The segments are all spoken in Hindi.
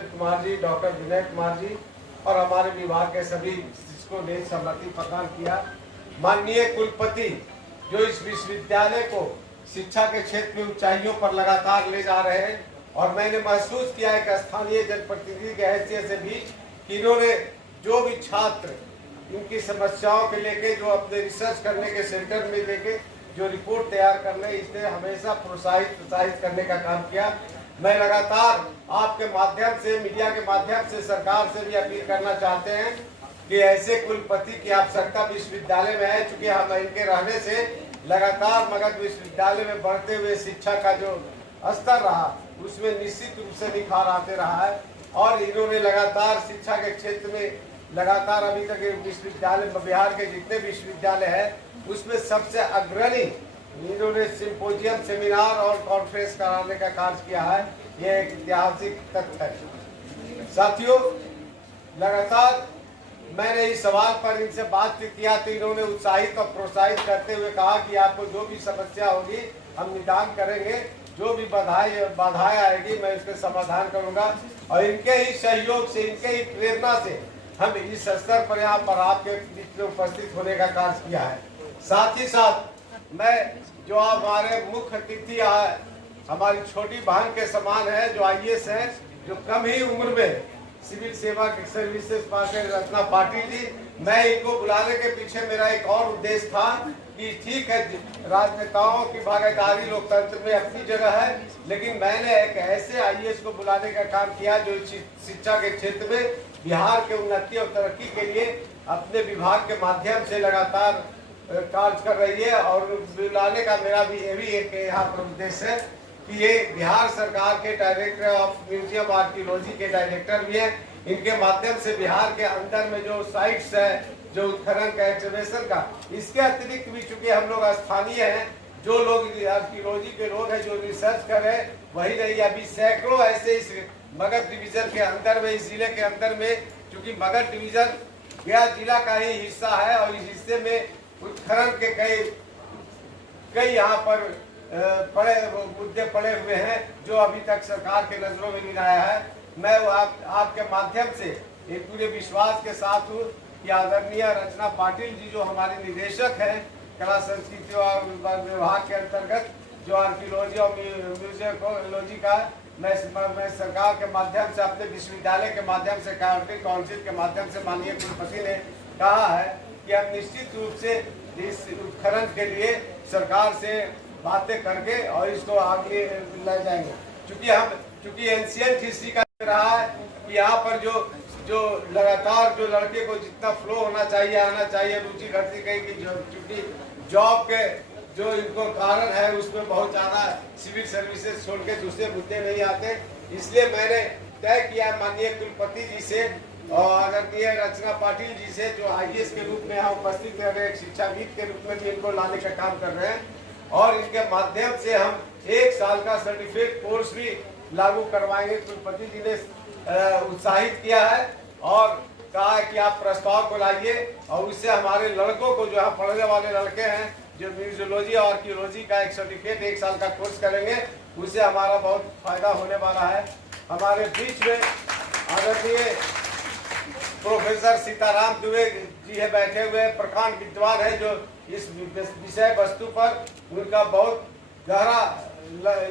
कुमार जी, डॉक्टर विनय कुमार जी और हमारे विभाग के सभी शिक्षकों ने सम्मति प्रदान किया। माननीय कुलपति जो इस विश्वविद्यालय को शिक्षा के क्षेत्र में ऊंचाइयों पर लगातार ले जा रहे हैं और मैंने महसूस किया है कि स्थानीय जनप्रतिनिधि के हैसियत से भी कि इन्होंने जो भी छात्र उनकी समस्याओं के लेके जो अपने रिसर्च करने के सेंटर में लेके जो रिपोर्ट तैयार करने, इसने हमेशा प्रोत्साहित करने का काम किया। मैं लगातार आपके माध्यम से, मीडिया के माध्यम से सरकार से भी अपील करना चाहते हैं कि ऐसे कुलपति की आवश्यकता विश्वविद्यालय में है, चूंकि हम इनके रहने से लगातार मगध विश्वविद्यालय में बढ़ते हुए शिक्षा का जो स्तर रहा उसमें निश्चित रूप से निखार आते रहा है और इन्होंने लगातार शिक्षा के क्षेत्र में लगातार अभी तक विश्वविद्यालय, बिहार के जितने विश्वविद्यालय हैं उसमें सबसे अग्रणी इन्होंने सिंपोजियम, सेमिनार और कॉन्फ्रेंस कराने का कार्य किया है। यह एक ऐतिहासिक तथ्य है। साथियों, लगातार मैंने इस सवाल पर इनसे बातचीत किया तो इन्होंने उत्साहित और प्रोत्साहित करते हुए कहा कि आपको जो भी समस्या होगी हम निदान करेंगे, जो भी बाधाएं आएगी मैं इसका समाधान करूंगा और इनके ही सहयोग से, इनके ही प्रेरणा से हम इस स्तर पर यहाँ पर आपके बीच में उपस्थित होने का कार्य किया है। साथ ही साथ मैं जो हमारे मुख्य अतिथि हमारी छोटी बहन के समान है, जो आईएएस है, जो कम ही उम्र में सिविल सेवा के सर्विसेज पास है, रत्ना पाटिल जी। मैं इनको बुलाने के पीछे मेरा एक और उद्देश्य था कि ठीक है, राजनेताओं की भागीदारी लोकतंत्र में अपनी जगह है, लेकिन मैंने एक ऐसे आईएएस को बुलाने का काम किया जो शिक्षा के क्षेत्र में बिहार के उन्नति और तरक्की के लिए अपने विभाग के माध्यम से लगातार कार्य कर रही है। और बुलाने का मेरा भी ये भी एक यहाँ पर उद्देश्य है कि ये बिहार सरकार के डायरेक्टर ऑफ म्यूजियम आर्कियोलॉजी के डायरेक्टर भी हैं। इनके माध्यम से बिहार के अंदर में जो साइट्स है, जो उत्खनन का, एक्सकवेशन का, इसके अतिरिक्त भी चूंकि हम लोग स्थानीय हैं, जो लोग आर्कियोलॉजी के लोग हैं जो रिसर्च कर रहे हैं, वही नहीं, अभी सैकड़ों ऐसे इस मगध डिवीजन के अंदर में, इस जिले के अंदर में, चूंकि मगध डिवीजन गया जिला का ही हिस्सा है और इस हिस्से में उत्खनन के कई यहाँ पर मुद्दे पड़े हुए हैं जो अभी तक सरकार के नजरों में नहीं आया है। मैं आपके माध्यम से एक पूरे विश्वास के साथ हूँ कि आदरणीय रचना पाटिल जी जो हमारे निदेशक हैं कला संस्कृति और विभाग के अंतर्गत जो आर्कियोलॉजी और म्यूजियोलॉजी का, मैं सरकार के माध्यम से, अपने विश्वविद्यालय के माध्यम से, काउंसिल के माध्यम से माननीय कुलपति ने कहा है कि हम निश्चित रूप से इस उत्खनन के लिए सरकार से बातें करके और इसको आगे ले जाएंगे। चूंकि एंशिएंट हिस्ट्री का रहा है कि यहाँ पर जो लगातार जो लड़के को जितना फ्लो होना चाहिए, आना चाहिए, रुचि घटती गई कि चूंकि जॉब के जो इनको कारण है उसमें बहुत ज़्यादा सिविल सर्विसेज छोड़ के दूसरे मुद्दे नहीं आते, इसलिए मैंने तय किया माननीय कुलपति जी से और आदरणीय रचना पाटिल जी से, जो आईएएस के रूप में यहाँ उपस्थित रह रहे, शिक्षाविद के रूप में भी इनको लाने का काम कर रहे हैं और इनके माध्यम से हम 1 साल का सर्टिफिकेट कोर्स भी लागू करवाएंगे। कुलपति जी ने उत्साहित किया है और कहा है कि आप प्रस्ताव को लाइए और उससे हमारे लड़कों को, जो यहाँ पढ़ने वाले लड़के हैं, जो म्यूजियोलॉजी और आर्कियोलॉजी का एक सर्टिफिकेट 1 साल का कोर्स करेंगे, उससे हमारा बहुत फायदा होने वाला है। हमारे बीच में आदरणीय प्रोफेसर सीताराम दुबे जी है बैठे हुए, प्रकांड विद्वान है, जो इस विषय वस्तु पर उनका बहुत गहरा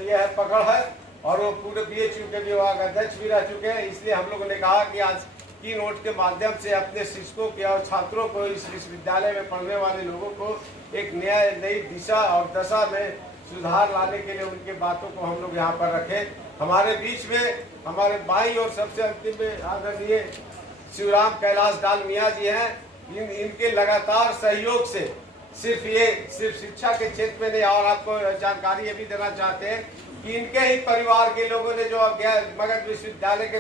यह पकड़ है और वो पूरे बीएचयू के विभाग अध्यक्ष भी रह चुके हैं। इसलिए हम लोगों ने कहा कि आज की नोट के माध्यम से अपने शिक्षकों के और छात्रों को, इस विश्वविद्यालय में पढ़ने वाले लोगों को एक नई दिशा और दशा में सुधार लाने के लिए उनके बातों को हम लोग यहाँ पर रखें। हमारे बीच में हमारे बाईं और सबसे अंतिम में आदरणीय शिवराम कैलाश डालमिया जी हैं। इनके लगातार सहयोग से सिर्फ शिक्षा के क्षेत्र में नहीं, और आपको जानकारी ये भी देना चाहते हैं कि इनके ही परिवार के लोगों ने, जो मगध विश्वविद्यालय के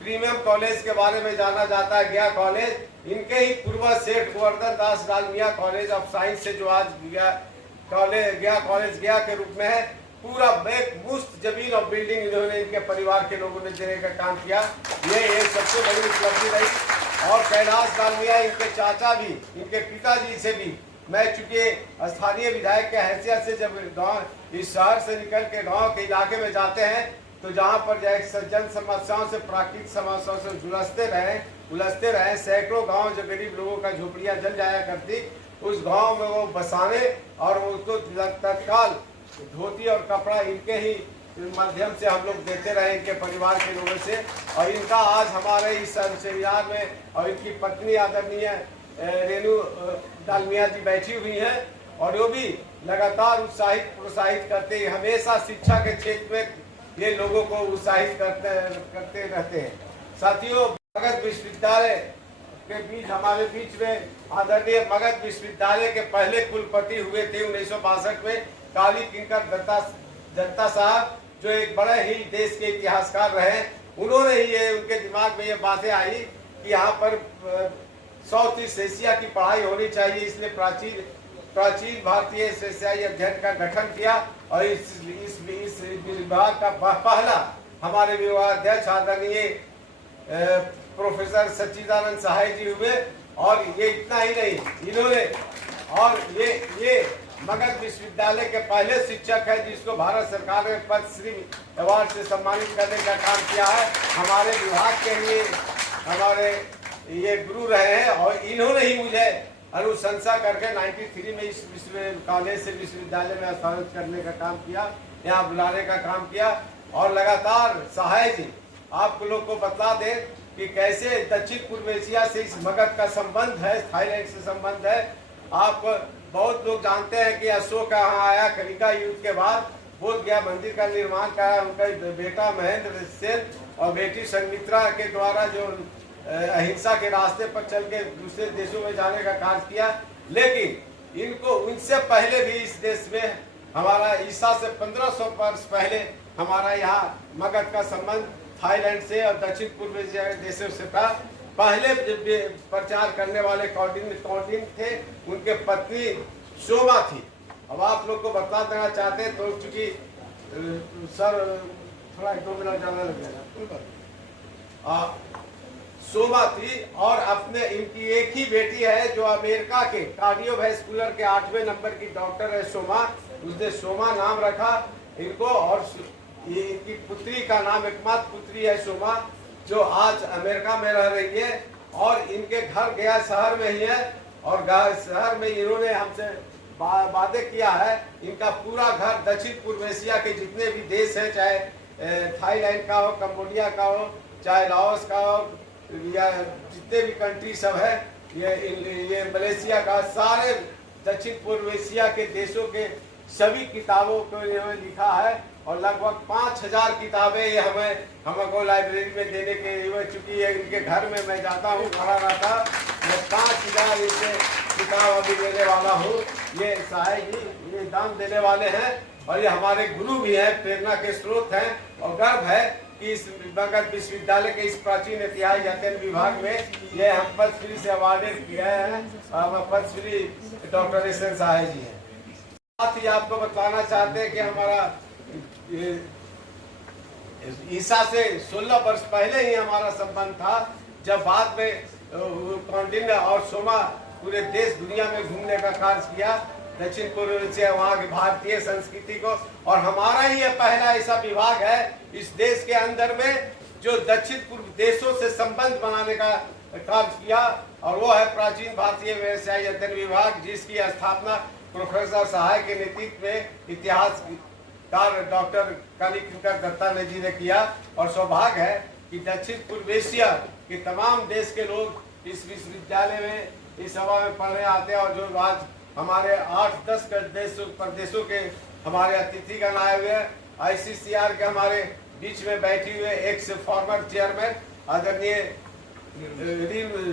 प्रीमियम कॉलेज के बारे में जाना जाता है, गया कॉलेज, इनके ही पूर्वज सेठ गोवर्धन दास डालमिया कॉलेज ऑफ साइंस से, जो आज गया कॉलेज गया के रूप में है, पूरा मुफ्त जमीन और बिल्डिंग इन्होंने, इनके परिवार के लोगों ने देने का काम किया। ये एक सबसे बड़ी उपलब्धि रही। और कैलाश डालमिया, इनके चाचा भी, इनके पिताजी से भी मैं चूंकि स्थानीय विधायक के हैसियत से जब गांव, इस शहर से निकल के गांव के इलाके में जाते हैं तो जहाँ पर जन समस्याओं से, प्राकृतिक समस्याओं से उलझते रहे सैकड़ों गांव जो गरीब लोगों का झोपड़ियाँ जल जाया करती, उस गांव में वो बसाने और उसको तत्काल धोती और कपड़ा इनके ही माध्यम से हम लोग देते रहे, इनके परिवार के लोगों से। और इनका आज हमारे इस सेमिनार में और इनकी पत्नी आदरणीय रेणु डालमिया जी बैठी हुई हैं और वो भी लगातार प्रोत्साहित करते हैं, हमेशा शिक्षा के क्षेत्र में ये लोगों को उत्साहित करते रहते हैं। साथियों, मगध विश्वविद्यालय के बीच हमारे बीच में आदरणीय मगध विश्वविद्यालय के पहले कुलपति हुए थे 1962 में काली किंकर दत्ता साहब, जो एक बड़े ही देश के इतिहासकार रहे। उन्होंने ही ये, उनके दिमाग में ये बातें आई कि यहाँ पर साउथ ईस्ट एशिया की पढ़ाई होनी चाहिए, इसलिए प्राचीन भारतीय एशियाई अध्ययन का गठन किया और इस विभाग का पहला हमारे विभागाध्यक्ष आदरणीय प्रोफेसर सच्चिदानंद सहाय जी हुए। और ये इतना ही नहीं, इन्होंने और ये मगध विश्वविद्यालय के पहले शिक्षक है जिसको भारत सरकार ने पद्मश्री अवार्ड से सम्मानित करने का काम किया है। हमारे विभाग के लिए हमारे ये गुरु रहे हैं और इन्होंने ही मुझे अनुशंसा करके 93 में इस कॉलेज से विश्वविद्यालय में स्थानांतरित करने का काम किया, यहाँ बुलाने का काम किया। और लगातार सहाय जी आप लोग को बता दें कि कैसे दक्षिण पूर्व एशिया से इस मगध का संबंध है, थाईलैंड से संबंध है। आप बहुत लोग जानते हैं कि अशोक यहाँ आया कलिका युद्ध के बाद, बोध गया मंदिर का निर्माण कराया उनका बेटा महेंद्र सेन और बेटी संमित्रा के द्वारा, जो अहिंसा के रास्ते पर चल के दूसरे देशों में जाने का कार्य किया। लेकिन इनको उनसे पहले भी इस देश में हमारा ईसा से 1500 वर्ष पहले हमारा यहाँ मगध का संबंध थाईलैंड से और दक्षिण पूर्व एशिया देशों से था। पहले प्रचार करने वाले कौंडिन्य थे, उनके पत्नी शोभा थी। अब आप लोग को बता देना चाहते हैं, तो चूंकि सर थोड़ा 2 मिनट ज्यादा लग जाएगा। शोभा थी और अपने इनकी एक ही बेटी है जो अमेरिका के कार्डियोवैस्कुलर के 8वें नंबर की डॉक्टर है सोमा, उसने सोमा नाम रखा इनको। और ये इनकी पुत्री का नाम, एकमात्र पुत्री है सोमा, जो आज अमेरिका में रह रही है और इनके घर गया शहर में ही है। और शहर में इन्होंने हमसे वादे किया है, इनका पूरा घर दक्षिण पूर्व एशिया के जितने भी देश हैं, चाहे थाईलैंड का हो, कंबोडिया का हो, चाहे लाओस का हो, या जितने भी कंट्री सब है, ये मलेशिया का, सारे दक्षिण पूर्व एशिया के देशों के सभी किताबों को इन्होंने लिखा है। और लगभग 5000 किताबें ये हमको लाइब्रेरी में देने के, चूंकि इनके घर में मैं जाता हूँ, खड़ा रहता, मैं 5000 इनसे किताब अभी देने वाला हूँ। ये सहाय जी ये दान देने वाले हैं और ये हमारे गुरु भी हैं, प्रेरणा के स्रोत हैं। और गर्व है कि इस मगध विश्वविद्यालय के इस प्राचीन इतिहास अध्ययन विभाग में ये हम पद्मश्री से अवार्डेड किए हैं। पद्मश्री डॉक्टर एस एन सहाय जी हैं। साथ ही आपको बताना चाहते हैं कि हमारा ईसा से 16 वर्ष पहले ही हमारा संबंध था, जब बाद में कौंडिन्य और सोमा पूरे देश दुनिया में घूमने का कार्य किया, दक्षिण पूर्व से वहाँ की भारतीय संस्कृति को। और हमारा ही यह पहला ऐसा विभाग है इस देश के अंदर में जो दक्षिण पूर्व देशों से संबंध बनाने का कार्य किया, और वो है प्राचीन भारतीय व्यवसायी अध्ययन विभाग, जिसकी स्थापना प्रोफेसर सहाय के नेतृत्व में इतिहासकार डॉक्टर काली किंकर दत्ता ने जी ने किया। और सौभाग्य है कि दक्षिण पूर्व एशिया के तमाम देश के लोग इस विश्वविद्यालय में, इस सभा में पढ़ने आते हैं। और जो आज हमारे 8-10 प्रदेशों के हमारे अतिथिगण आए हुए हैं, ICCR के हमारे बीच में बैठी हुए एक्स फॉर्मर चेयरमैन आदरणीय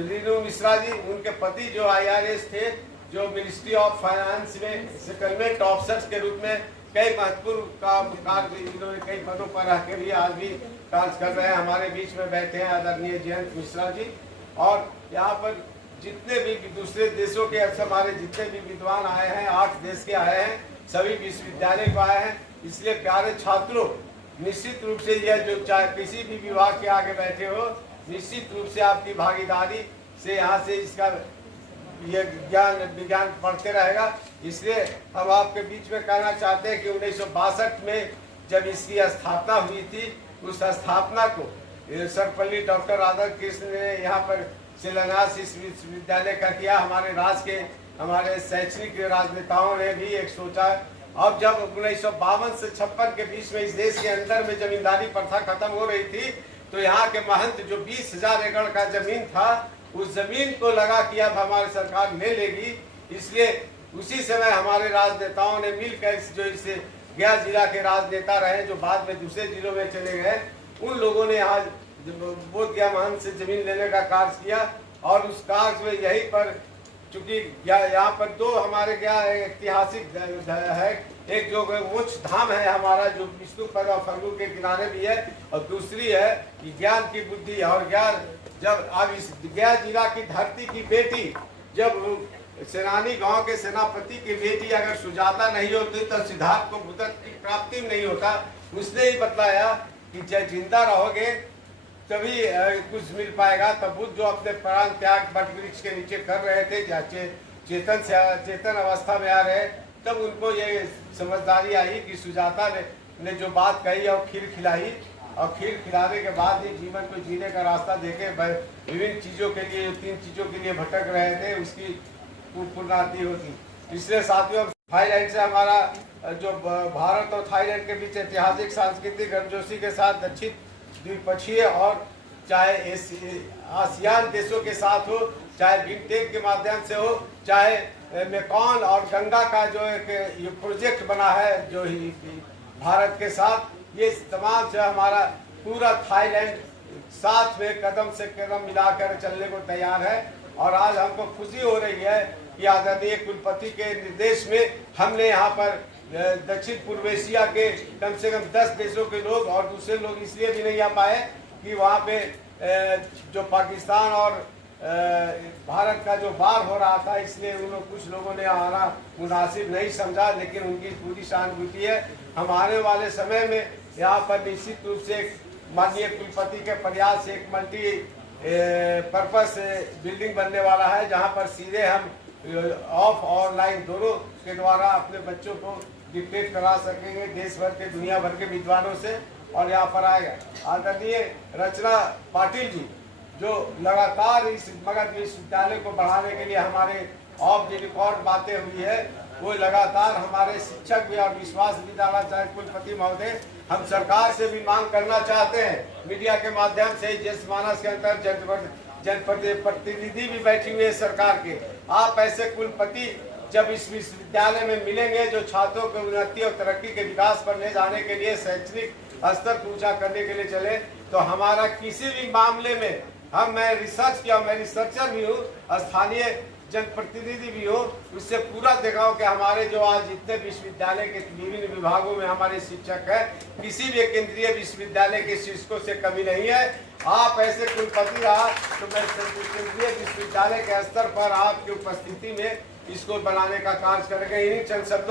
रीनू मिश्रा जी, उनके पति जो IRS थे, जो मिनिस्ट्री ऑफ फाइनेंस में सेटलमेंट ऑफिसर्स के रूप में कई महत्वपूर्ण कार्य इन्होंने कई पदों पर रह के भी आज भी कार्य कर रहे हैं, हमारे बीच में बैठे हैं आदरणीय जयंत मिश्रा जी। और यहाँ पर जितने भी दूसरे देशों के हमारे जितने भी विद्वान आए हैं, 8 देश के आए हैं, सभी विश्वविद्यालय को आए हैं। इसलिए प्यारे छात्रों, निश्चित रूप से यह जो चाहे किसी भी विभाग के आगे बैठे हो, निश्चित रूप से आपकी भागीदारी से यहाँ से इसका ये ज्ञान विज्ञान पढ़ते रहेगा। इसलिए हम आपके बीच में कहना चाहते हैं कि 1962 में जब इसकी स्थापना हुई थी, उस स्थापना को सर्वपल्ली डॉक्टर राधाकृष्ण ने यहाँ पर शिलान्यास इस विश्वविद्यालय का किया। हमारे राज्य के हमारे शैक्षणिक राजनेताओं ने भी एक सोचा। अब जब 1952 से 56 के बीच में इस देश के अंदर में जमींदारी प्रथा खत्म हो रही थी, तो यहाँ के महंत जो 20,000 एकड़ का जमीन था, उस जमीन को लगा कि अब हमारी सरकार ले लेगी। इसलिए उसी समय हमारे राजनेताओं ने मिलकर जो इसे गया जिला के राजनेता रहे, जो बाद में दूसरे जिलों में चले गए, उन लोगों ने यहाँ बोध गया महंत से जमीन लेने का कार्य किया। और उस कार्य में यहीं पर चूंकि यहाँ पर दो हमारे क्या ऐतिहासिक है, एक जो मोक्ष धाम है हमारा, जो विष्णुपद और फल्गु के किनारे भी है, और दूसरी है कि ज्ञान की बुद्धि। और ज्ञान जब अब इस गया जिला की धरती की बेटी, जब सेनानी गांव के सेनापति की बेटी अगर सुजाता नहीं होती तो सिद्धार्थ को बुद्ध की प्राप्ति नहीं होता। उसने ही बतलाया कि जब जिंदा रहोगे तभी कुछ मिल पाएगा। तब बुद्ध जो अपने प्राण त्याग वट वृक्ष के नीचे कर रहे थे, चेतन अवस्था में आ रहे, तब उनको ये समझदारी आई कि सुजाता ने जो बात कही और खीर खिलाई, और खीर खिलाने के बाद ही जीवन को जीने का रास्ता देके विभिन्न चीजों के लिए, 3 चीजों के लिए भटक रहे थे, उसकी पूर्णाति होती। इसलिए साथियों, थाईलैंड से हमारा जो भारत और थाईलैंड के बीच ऐतिहासिक सांस्कृतिक गर्मजोशी के साथ दक्षिण द्विपक्षीय, और चाहे आसियान देशों के साथ हो, चाहे बिमटेक के माध्यम से हो, चाहे मेकॉन और गंगा का जो एक प्रोजेक्ट बना है जो ही भारत के साथ, ये तमाम से हमारा पूरा थाईलैंड साथ में कदम से कदम मिलाकर चलने को तैयार है। और आज हमको खुशी हो रही है कि आदरणीय कुलपति के निर्देश में हमने यहाँ पर दक्षिण पूर्व एशिया के कम से कम 10 देशों के लोग, और दूसरे लोग इसलिए भी नहीं आ पाए कि वहाँ पे जो पाकिस्तान और भारत का जो वार हो रहा था, इसलिए कुछ लोगों ने आना मुनासिब नहीं समझा, लेकिन उनकी पूरी सहानुभूति है। हम आने वाले समय में यहाँ पर निश्चित रूप से माननीय कुलपति के प्रयास से एक मल्टी पर्पस बिल्डिंग बनने वाला है, जहाँ पर सीधे हम ऑफ और लाइन दोनों के द्वारा अपने बच्चों को डिक्टेट करा सकेंगे देश भर के, दुनिया भर के विद्वानों से। और यहाँ पर आएगा आदरणीय रचना पाटिल जी, जो लगातार इस मगध विश्वविद्यालय को बढ़ाने के लिए हमारे ऑफ द रिकॉर्ड बातें हुई है, वो लगातार हमारे शिक्षक भी और विश्वास भी डालना चाहे कुलपति महोदय। हम सरकार से भी मांग करना चाहते हैं, मीडिया के माध्यम से, जनमानस के अंतर जनप्रतिनिधि भी बैठी हुए हैं सरकार के, आप ऐसे कुलपति जब इस विश्वविद्यालय में मिलेंगे जो छात्रों को उन्नति और तरक्की के विकास पर ले जाने के लिए, शैक्षणिक स्तर को ऊंचा करने के लिए चले, तो हमारा किसी भी मामले में मैं रिसर्च किया, मैं रिसर्चर भी हूँ, स्थानीय जनप्रतिनिधि भी हो, उससे पूरा दिखाओ कि हमारे जो आज जितने विश्वविद्यालय के विभिन्न विभागों में हमारे शिक्षक हैं, किसी भी केंद्रीय विश्वविद्यालय के शिक्षकों से कमी नहीं है। आप ऐसे कुलपति रहा तो मैं केंद्रीय विश्वविद्यालय के स्तर पर आपकी उपस्थिति में इसको बनाने का कार्य करेंगे। इन्हीं चंद शब्दों